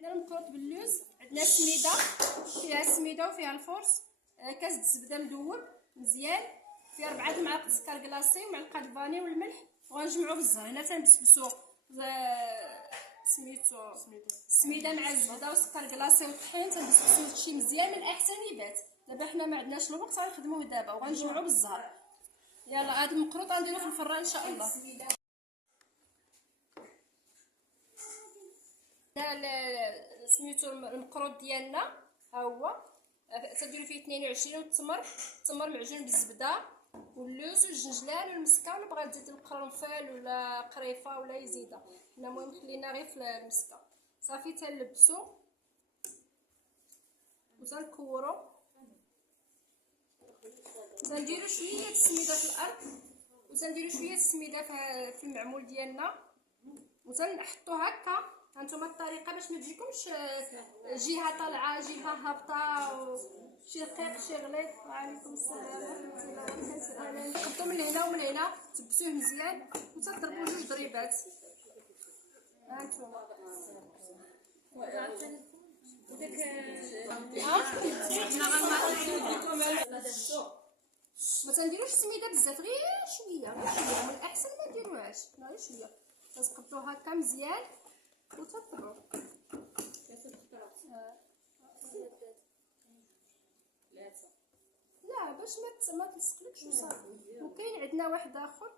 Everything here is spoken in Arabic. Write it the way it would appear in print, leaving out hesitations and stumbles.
عندنا المقروط باللوز، عندنا سميده فيها السميده وفيها الفورس، كاس الزبده مذوب مزيان، فيه 4 معالق سكر كلاصي ومعلقه فاني والملح، وغنجمعو بالزهر. هنا تنبسبسو سميتو السميده مع الزبده وسكر كلاصي والطحين، تنبسبسو هادشي مزيان من الاحسن يبات. دابا حنا ما عندناش الوقت غنخدموه دابا وغنجمعو بالزهر. يلا هاد المقروط غنديرو في الفران ان شاء الله. سميتو المقروط ديالنا ها هو، تديروا فيه 22 والتمر معجون بالزبده واللوز والجنجلان والمسكه، ولا بغات تزيد القرنفل ولا قريفه ولا يزيدها، حنا المهم خلينا غير في المسكه. صافي تنلبسو وتنكورو، تنديرو شويه السميده في الارض وتنديرو شويه السميده في المعمول ديالنا وتنحطو هكا. هانتوما الطريقه باش ما تجيكمش جهه طالعه جهه هابطه، شي رقيق شي غليظ. وعليكم السلام ورحمه الله وبركاته. نقطو من هنا ومن هنا، تبسوه مزيان وتضربوا 2 ضريبات. هانتوما ما تنديروش السميده بزاف، غير شويه من الاحسن ما نديروهاش، غير شويه. تسقطوها هكا مزيان وتطلعوا. لا باش ما تلصقلكش وصافي. وكاين عندنا واحد اخر